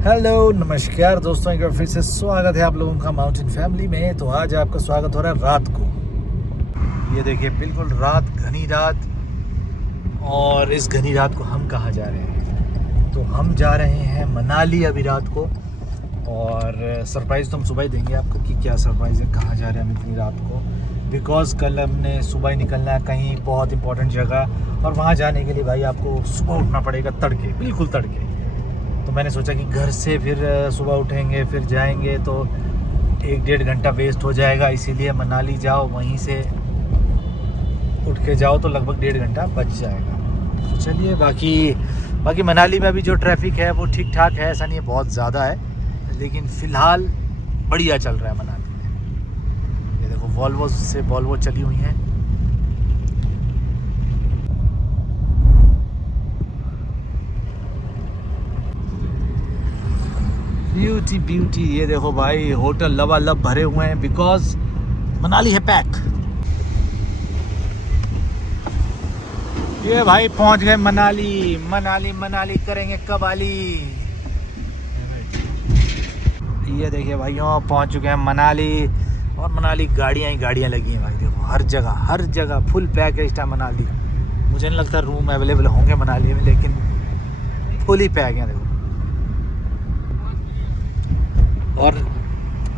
Hello नमस्कार दोस्तों, एक बार फिर से स्वागत है आप लोगों का माउंटेन फैमिली में। तो आज आपका स्वागत हो रहा है रात को। ये देखिए बिल्कुल रात, घनी रात। और इस घनी रात को हम कहाँ जा रहे हैं? तो हम जा रहे हैं मनाली अभी रात को। और सरप्राइज़ तो हम सुबह ही देंगे आपको कि क्या सरप्राइज़ है, कहाँ जा रहे हैं हम इतनी रात को। बिकॉज़ कल हमने सुबह ही निकलना है कहीं बहुत इंपॉर्टेंट जगह, और वहाँ जाने के लिए भाई आपको सुबह उठना पड़ेगा, तड़के, बिल्कुल तड़के। तो मैंने सोचा कि घर से फिर सुबह उठेंगे फिर जाएंगे तो 1-1.5 घंटा वेस्ट हो जाएगा, इसीलिए मनाली जाओ, वहीं से उठ के जाओ तो लगभग 1.5 घंटा बच जाएगा। तो चलिए, बाकी मनाली में अभी जो ट्रैफिक है वो ठीक ठाक है, ऐसा नहीं है बहुत ज़्यादा है, लेकिन फ़िलहाल बढ़िया चल रहा है मनाली में। ये देखो वॉल्वो चली हुई हैं। ब्यूटी, ये देखो भाई होटल लबालब भरे हुए हैं, बिकॉज मनाली है पैक। ये भाई पहुंच गए मनाली करेंगे कबाली। ये देखिए भाइयों पहुंच चुके हैं मनाली। और मनाली गाड़ियां ही गाड़ियां लगी हैं भाई, देखो हर जगह फुल पैक है इस टाइम मनाली। मुझे नहीं लगता रूम अवेलेबल होंगे मनाली में, लेकिन फुल ही पैक है देखो।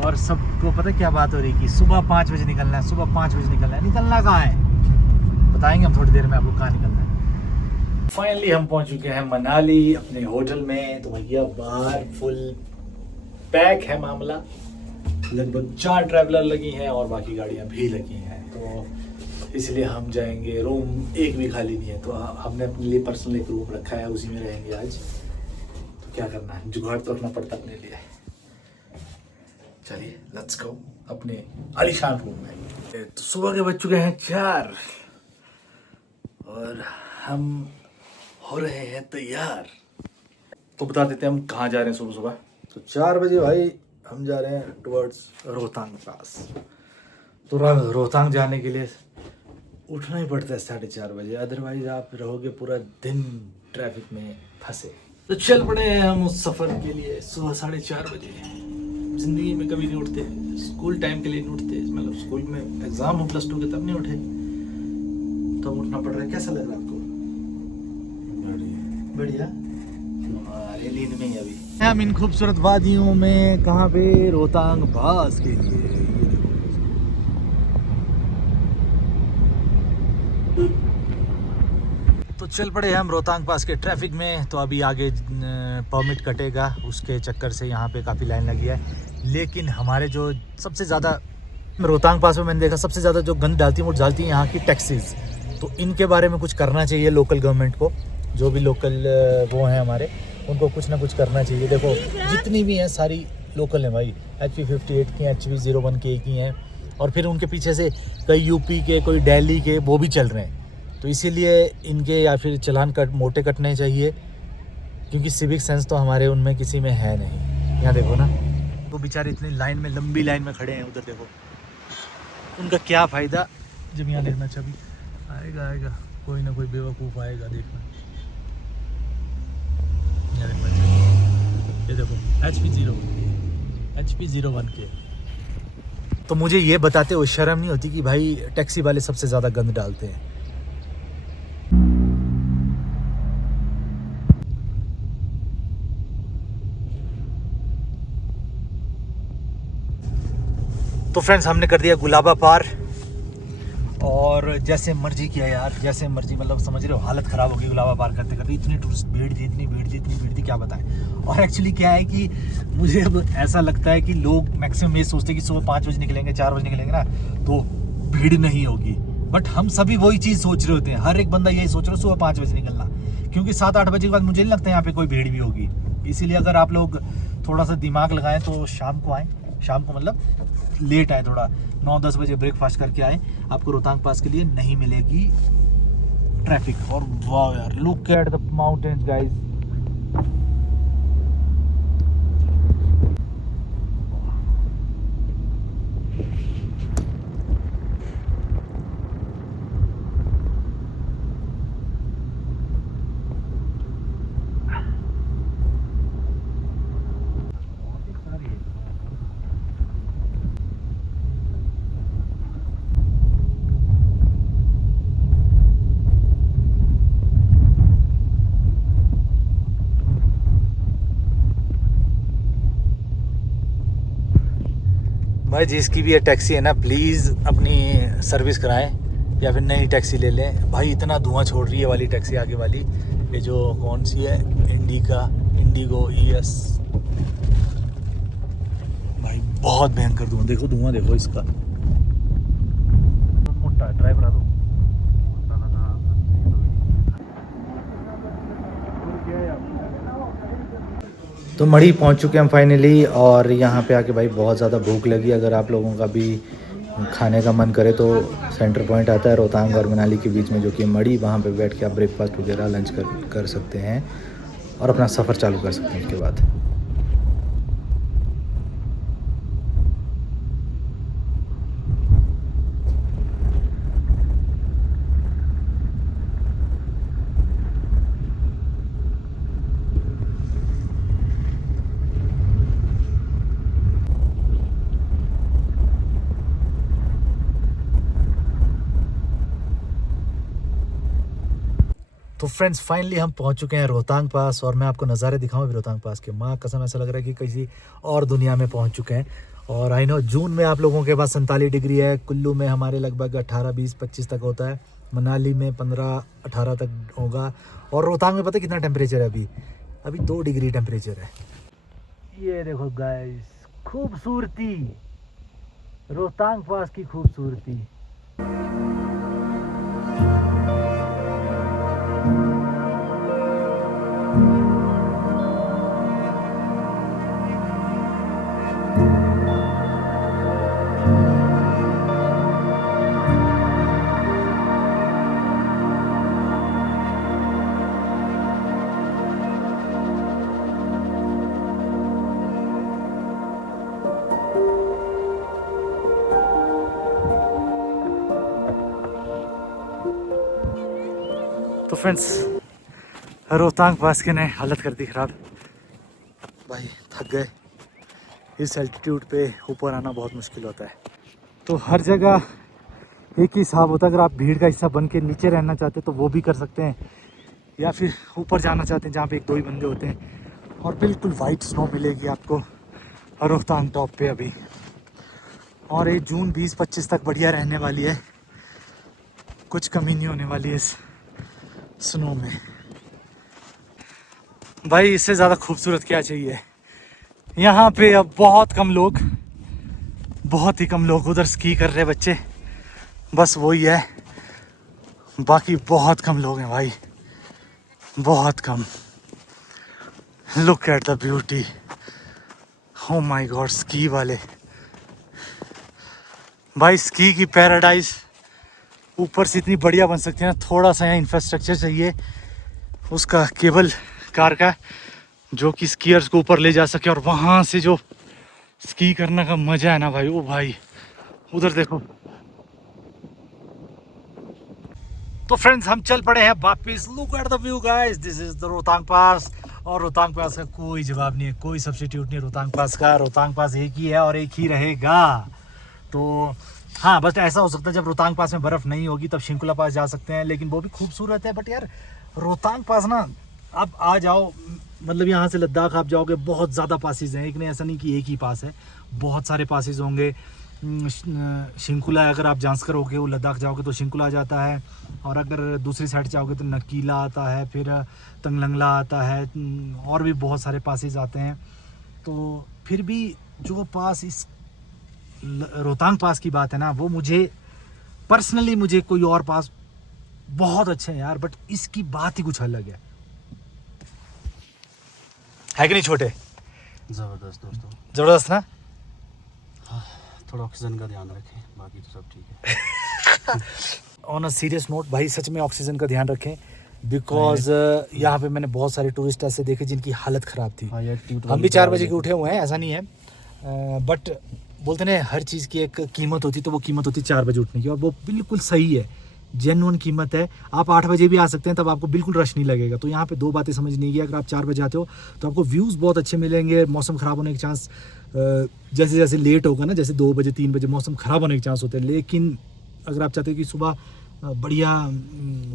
और सबको पता क्या बात हो रही कि सुबह 5 बजे निकलना है। निकलना कहाँ है बताएंगे हम थोड़ी देर में आपको कहाँ निकलना है। फाइनली हम पहुंच चुके हैं मनाली अपने होटल में। तो भैया बाहर फुल पैक है मामला, लगभग 4 ट्रैवलर लगी हैं और बाकी गाड़ियां भी लगी हैं। तो इसलिए हम जाएंगे, रूम एक भी खाली नहीं है, तो हमने अपने लिए पर्सनल एक रूम रखा है, उसी में रहेंगे आज। तो क्या करना है, जुगाड़ तो रखना पड़ता अपने लिए। चलिए लेट्स गो अपने आलीशान रूम में। तो सुबह के बज चुके हैं 4 और हम हो रहे हैं तैयार। तो बता देते हैं हम कहाँ जा रहे हैं सुबह सुबह। तो 4 बजे भाई हम जा रहे हैं टुवर्ड्स रोहतांग पास। तो रोहतांग जाने के लिए उठना ही पड़ता है 4:30 बजे, अदरवाइज आप रहोगे पूरा दिन ट्रैफिक में फंसे। तो चल पड़े हैं हम उस सफ़र के लिए सुबह 4:30 बजे। ज़िंदगी में कभी नहीं उठते, स्कूल टाइम के लिए नहीं उठते, मतलब स्कूल में एग्ज़ाम हो +2 के तब नहीं उठे, तब उठना पड़ रहा है। कैसा लग रहा है आपको? बढ़िया। ये नींद में ही अभी हम इन खूबसूरत वादियों में, कहाँ पे, रोहतांग पास के लिए। ये देखो, तो चल पड़े हम रोहतांग पास के ट्रैफिक में। तो अभी आगे परमिट कटेगा, उसके चक्कर से यहाँ पे काफ़ी लाइन लगी है। लेकिन हमारे जो सबसे ज़्यादा रोहतांग पास में मैंने देखा सबसे ज़्यादा जो गंद डालती है वो डालती है यहाँ की टैक्सीज़। तो इनके बारे में कुछ करना चाहिए लोकल गवर्नमेंट को, जो भी लोकल वो हैं हमारे, उनको कुछ ना कुछ करना चाहिए। देखो जितनी भी हैं सारी लोकल हैं भाई, HP 58 की, HP 01K की हैं, और फिर उनके पीछे से कई UP के, कोई दिल्ली के वो भी चल रहे हैं। तो इसीलिए इनके या फिर चालान मोटे कटने चाहिए, क्योंकि सिविक सेंस तो हमारे उनमें किसी में है नहीं। यहाँ देखो ना, वो बेचारे इतनी लाइन में, लंबी लाइन में खड़े हैं, उधर देखो, उनका क्या फ़ायदा जब यहाँ देखना। छवि आएगा कोई ना कोई बेवकूफ़ आएगा, देखना। ये देखो HP 01K। तो मुझे ये बताते हुए शर्म नहीं होती कि भाई टैक्सी वाले सबसे ज़्यादा गंद डालते हैं। तो फ्रेंड्स हमने कर दिया गुलाबा पार, और जैसे मर्जी किया यार, जैसे मर्जी, मतलब समझ रहे हो, हालत ख़राब हो गई गुलाबा पार करते करते। इतनी टूरिस्ट भीड़ थी क्या बताएं। और एक्चुअली क्या है कि मुझे अब ऐसा लगता है कि लोग मैक्सिमम ये सोचते हैं कि सुबह 5 बजे निकलेंगे, 4 बजे निकलेंगे ना तो भीड़ नहीं होगी। बट हम सभी वही चीज़ सोच रहे होते हैं, हर एक बंदा यही सोच रहा है सुबह 5 बजे निकलना, क्योंकि 7-8 बजे के बाद मुझे नहीं लगता यहाँ पे कोई भीड़ भी होगी। इसीलिए अगर आप लोग थोड़ा सा दिमाग लगाएं तो शाम को आएँ, शाम को मतलब लेट आए, थोड़ा 9-10 बजे ब्रेकफास्ट करके आए, आपको रोहतांग पास के लिए नहीं मिलेगी ट्रैफिक। और वाह यार, look at the mountains guys. भाई जिसकी भी ये टैक्सी है ना, प्लीज़ अपनी सर्विस कराएं या फिर नई टैक्सी ले लें। भाई इतना धुआं छोड़ रही है वाली टैक्सी आगे वाली, ये जो कौन सी है, इंडिगो ES। भाई बहुत भयंकर धुआं, देखो धुआं देखो इसका। मोटा ड्राइवर आ दो। तो मढ़ी पहुंच चुके हैं हम फाइनली, और यहाँ पे आके भाई बहुत ज़्यादा भूख लगी। अगर आप लोगों का भी खाने का मन करे तो सेंटर पॉइंट आता है रोहतांग और मनाली के बीच में, जो कि मढ़ी, वहाँ पे बैठ के आप ब्रेकफास्ट वगैरह लंच कर सकते हैं और अपना सफ़र चालू कर सकते हैं उसके बाद। तो फ्रेंड्स फाइनली हम पहुंच चुके हैं रोहतांग पास, और मैं आपको नज़ारे दिखाऊं भी रोहतांग पास के। माँ कसम ऐसा लग रहा है कि किसी और दुनिया में पहुंच चुके हैं। और आई नो जून में आप लोगों के पास 47 डिग्री है, कुल्लू में हमारे लगभग 18, 20, 25 तक होता है, मनाली में 15, 18 तक होगा, और रोहतांग में पता है कितना टेम्परेचर है अभी 2 डिग्री टेम्परेचर है। ये देखो गाइस, खूबसूरती, रोहतांग पास की खूबसूरती। तो फ्रेंड्स रोहतांग पास के ने हालत कर दी ख़राब। भाई थक गए, इस एल्टीट्यूड पे ऊपर आना बहुत मुश्किल होता है। तो हर जगह एक ही हिसाब होता है, अगर आप भीड़ का हिस्सा बन के नीचे रहना चाहते तो वो भी कर सकते हैं, या फिर ऊपर जाना चाहते हैं जहाँ पे 1-2 ही बंदे होते हैं। और बिल्कुल वाइट स्नो मिलेगी आपको रोहतांग टॉप पे अभी, और ये जून 20-25 तक बढ़िया रहने वाली है, कुछ कमी नहीं होने वाली है इस स्नो में। भाई इससे ज़्यादा खूबसूरत क्या चाहिए। यहाँ पे अब बहुत ही कम लोग उधर स्की कर रहे बच्चे, बस वही है, बाकी बहुत कम लोग हैं भाई, बहुत कम। Look at the beauty, oh my god. Ski वाले भाई, स्की की पैराडाइज ऊपर से इतनी बढ़िया बन सकती है ना, थोड़ा सा यहाँ इंफ्रास्ट्रक्चर चाहिए उसका, केबल कार का, जो कि स्कीयर्स को ऊपर ले जा सके, और वहाँ से जो स्की करने का मजा है ना भाई, ओ भाई उधर देखो। तो फ्रेंड्स हम चल पड़े हैं वापिस। Look at the view guys, this is the Rohtang pass. और रोहतांग पास का कोई जवाब नहीं है, कोई सब्स्टिट्यूट नहीं रोहतांग पास का। रोहतांग पास एक ही है और एक ही रहेगा। तो हाँ, बस ऐसा हो सकता है जब रोहतांग पास में बर्फ़ नहीं होगी तब शिंकुला पास जा सकते हैं, लेकिन वो भी खूबसूरत है। बट यार रोहतांग पास ना, आप आ जाओ, मतलब यहाँ से लद्दाख आप जाओगे, बहुत ज़्यादा पासेस हैं, एक नहीं, ऐसा नहीं कि एक ही पास है, बहुत सारे पासेस होंगे। शिंकुला, अगर आप जांसकर होके वो लद्दाख जाओगे तो शिंकुला आ जाता है, और अगर दूसरी साइड जाओगे तो नकीला आता है, फिर तंगलंगला आता है, और भी बहुत सारे पासेस आते हैं। तो फिर भी जो पास इस रोहतांग पास की बात है ना, वो मुझे पर्सनली, मुझे कोई और पास बहुत अच्छे हैं यार, बट इसकी बात ही कुछ अलग है कि नहीं छोटे? ज़बरदस्त दोस्तों, ज़बरदस्त ना। थोड़ा ऑक्सीजन का ध्यान रखें, बाकी तो सब ठीक है। ऑन अ सीरियस नोट भाई, सच में ऑक्सीजन का ध्यान रखें, बिकॉज यहाँ पे मैंने बहुत सारे टूरिस्ट ऐसे देखे जिनकी हालत ख़राब थी। हम भी 4 बजे के उठे हुए हैं, ऐसा नहीं है, बट बोलते ना हर चीज़ की एक कीमत होती, तो वो कीमत होती 4 बजे उठने की, और वो बिल्कुल सही है, जेन्युइन कीमत है। आप 8 बजे भी आ सकते हैं, तब आपको बिल्कुल रश नहीं लगेगा। तो यहाँ पे 2 बातें समझनी है, अगर आप 4 बजे आते हो तो आपको व्यूज़ बहुत अच्छे मिलेंगे, मौसम ख़राब होने के चांस जैसे जैसे लेट होगा ना, जैसे 2 बजे 3 बजे मौसम ख़राब होने के चांस होते हैं। लेकिन अगर आप चाहते हो कि सुबह बढ़िया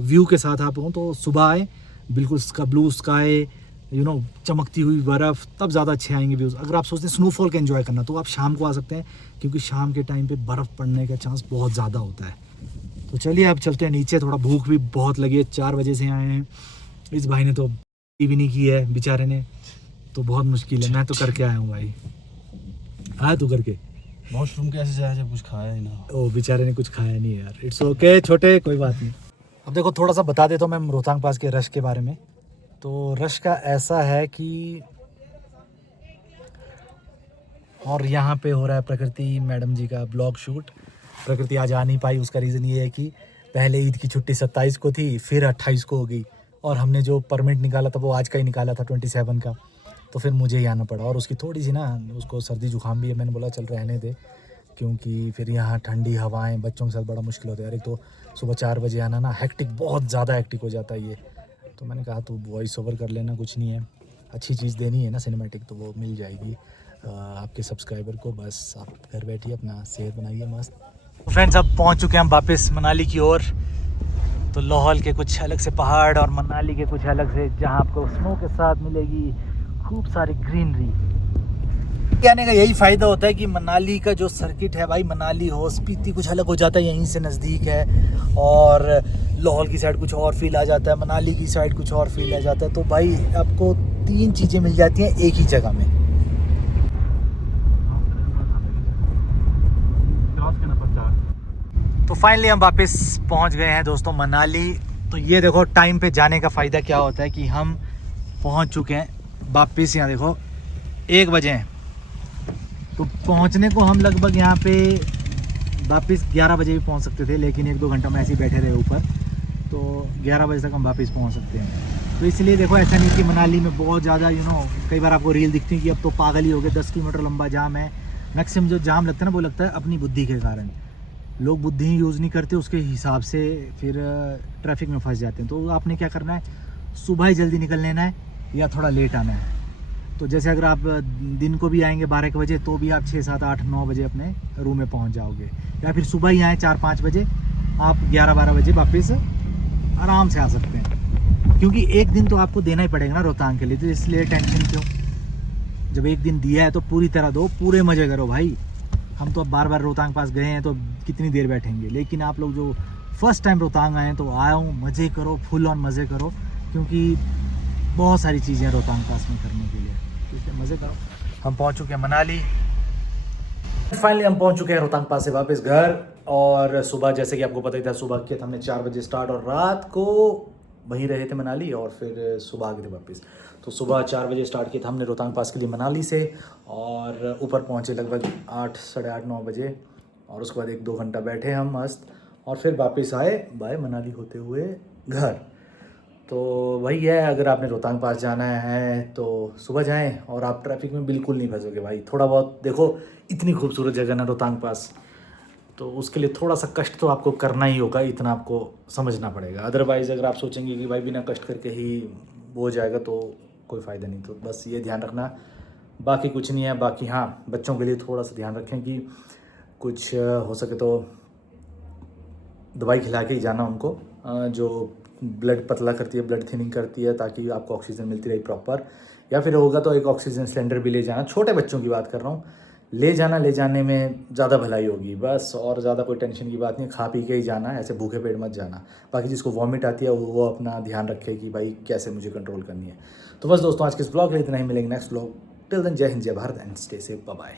व्यू के साथ आप हों तो सुबह आए, बिल्कुल इसका ब्लू स्काई, चमकती हुई बर्फ़, तब ज़्यादा अच्छे आएंगे व्यूज़। अगर आप सोचते हैं स्नोफॉल का एंजॉय करना तो आप शाम को आ सकते हैं, क्योंकि शाम के टाइम पे बर्फ़ पड़ने का चांस बहुत ज़्यादा होता है। तो चलिए अब चलते हैं नीचे, थोड़ा भूख भी बहुत लगी है, 4 बजे से आए हैं। इस भाई ने तो भी नहीं की है बेचारे ने, तो बहुत मुश्किल है। मैं तो करके आया हूँ भाई। आया तू करके? वॉशरूम कैसे जाया जब कुछ खाया ही ना। ओ बेचारे ने कुछ खाया नहीं यार। इट्स ओके छोटे, कोई बात नहीं। अब देखो थोड़ा सा बता देता हूँ मैं रोहतांग पास के रश के बारे में। तो रश का ऐसा है कि और यहाँ पे हो रहा है प्रकृति मैडम जी का ब्लॉग शूट। प्रकृति आज आ नहीं पाई, उसका रीज़न ये है कि पहले ईद की छुट्टी 27 को थी, फिर 28 को हो गई, और हमने जो परमिट निकाला था वो आज का ही निकाला था 27 का, तो फिर मुझे ही आना पड़ा। और उसकी थोड़ी सी ना उसको सर्दी जुकाम भी है, मैंने बोला चल रहने दे, क्योंकि फिर यहाँ ठंडी हवाएं बच्चों के साथ बड़ा मुश्किल होता है यार। एक तो सुबह 4 बजे आना ना हेक्टिक, बहुत ज़्यादा हेक्टिक हो जाता है ये। तो मैंने कहा तू वॉइस ओवर कर लेना, कुछ नहीं है, अच्छी चीज़ देनी है ना सिनेमैटिक, तो वो मिल जाएगी आपके सब्सक्राइबर को। बस आप घर बैठिए, अपना सेहत बनाइए मस्त। फ्रेंड्स अब पहुंच चुके हैं हम वापस मनाली की ओर। तो लाहौल के कुछ अलग से पहाड़ और मनाली के कुछ अलग से, जहां आपको स्नो के साथ मिलेगी खूब सारी ग्रीनरी। कहने का यही फ़ायदा होता है कि मनाली का जो सर्किट है भाई, मनाली हो स्पीति कुछ अलग हो जाता है, यहीं से नज़दीक है, और लाहौल की साइड कुछ और फील आ जाता है, मनाली की साइड कुछ और फील आ जाता है। तो भाई आपको 3 चीज़ें मिल जाती हैं एक ही जगह में। तो फाइनली हम वापस पहुंच गए हैं दोस्तों मनाली। तो ये देखो टाइम पे जाने का फ़ायदा क्या होता है कि हम पहुंच चुके हैं वापस। यहाँ देखो 1 बजे हैं, तो पहुंचने को हम लगभग यहाँ पे वापस 11 बजे भी पहुंच सकते थे, लेकिन 1-2 घंटा में ऐसे ही बैठे रहे ऊपर, तो 11 बजे तक हम वापस पहुंच सकते हैं। तो इसलिए देखो ऐसा नहीं कि मनाली में बहुत ज़्यादा कई बार आपको रील दिखती है कि अब तो पागल ही हो गए, 10 किलोमीटर लंबा जाम है। मैक्सिमम जो जाम लगता है ना वो लगता है अपनी बुद्धि के कारण, लोग बुद्धि ही यूज़ नहीं करते, उसके हिसाब से फिर ट्रैफिक में फंस जाते हैं। तो आपने क्या करना है, सुबह ही जल्दी निकल लेना है या थोड़ा लेट आना है। तो जैसे अगर आप दिन को भी आएंगे 12 बजे, तो भी आप 6, 7, 8, 9 बजे अपने रूम में पहुंच जाओगे, या फिर सुबह ही आएँ 4, 5 बजे, आप 11-12 बजे वापस आराम से आ सकते हैं। क्योंकि एक दिन तो आपको देना ही पड़ेगा ना रोहतांग के लिए, तो इसलिए टेंशन क्यों। जब एक दिन दिया है तो पूरी तरह दो, पूरे मज़े करो भाई। हम तो अब बार रोहतांग पास गए हैं तो कितनी देर बैठेंगे, लेकिन आप लोग जो फर्स्ट टाइम रोहतांग आए हैं तो आया हूँ, मज़े करो, फुल ऑन मज़े करो, क्योंकि बहुत सारी चीज़ें रोहतांग पास में करने के लिए, इसलिए मज़े करो। हम पहुँच चुके हैं मनाली, फाइनली हम पहुँच चुके हैं रोहतांग पास से वापस घर। और सुबह जैसे कि आपको पता ही था, सुबह किया था हमने 4 बजे स्टार्ट, और रात को वहीं रहे थे मनाली, और फिर सुबह आ गए थे वापस। तो सुबह 4 बजे स्टार्ट किया था हमने रोहतांग पास के लिए मनाली से, और ऊपर पहुँचे लगभग 8, साढ़े 8, 9 बजे, और उसके बाद 1-2 घंटा बैठे हम मस्त, और फिर वापस आए बाय मनाली होते हुए घर। तो वही है, अगर आपने रोहतांग पास जाना है तो सुबह जाएं, और आप ट्रैफिक में बिल्कुल नहीं फंसोगे भाई। थोड़ा बहुत देखो, इतनी खूबसूरत जगह ना रोहतांग पास, तो उसके लिए थोड़ा सा कष्ट तो आपको करना ही होगा, इतना आपको समझना पड़ेगा। अदरवाइज़ अगर आप सोचेंगे कि भाई बिना कष्ट करके ही वो हो जाएगा, तो कोई फ़ायदा नहीं। तो बस ये ध्यान रखना, बाकी कुछ नहीं है। बाकी हाँ, बच्चों के लिए थोड़ा सा ध्यान रखें कि कुछ हो सके तो दवाई खिला के ही जाना उनको, जो ब्लड पतला करती है, ब्लड थिनिंग करती है, ताकि आपको ऑक्सीजन मिलती रहे प्रॉपर। या फिर होगा तो एक ऑक्सीजन सिलेंडर भी ले जाना, छोटे बच्चों की बात कर रहा हूँ, ले जाना, ले जाने में ज़्यादा भलाई होगी बस, और ज़्यादा कोई टेंशन की बात नहीं। खा पी के ही जाना, ऐसे भूखे पेट मत जाना। बाकी जिसको वॉमिट आती है वो अपना ध्यान रखे कि भाई कैसे मुझे कंट्रोल करनी है। तो बस दोस्तों, आज के इस ब्लॉग के लिए इतना ही, मिलेंगे नेक्स्ट ब्लॉग। टिल देन, जय हिंद, जय Bharat, and stay safe, bye bye.